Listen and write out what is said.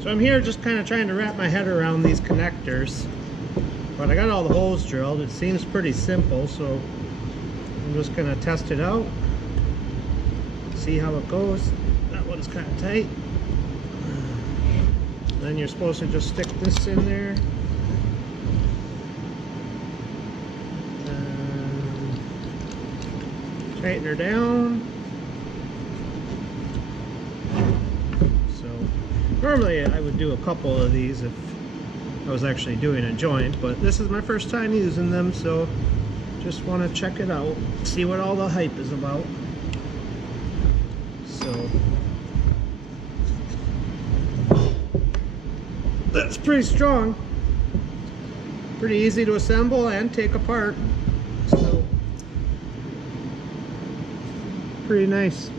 So I'm here just kind of trying to wrap my head around these connectors, but I got all the holes drilled. It seems pretty simple, so I'm just gonna test it out, see how it goes. That one's kind of tight. Then you're supposed to just stick this in there. Tighten her down. So normally I would do a couple of these if I was actually doing a joint, but this is my first time using them, so just want to check it out, see what all the hype is about. So that's pretty strong, pretty easy to assemble and take apart, so pretty nice.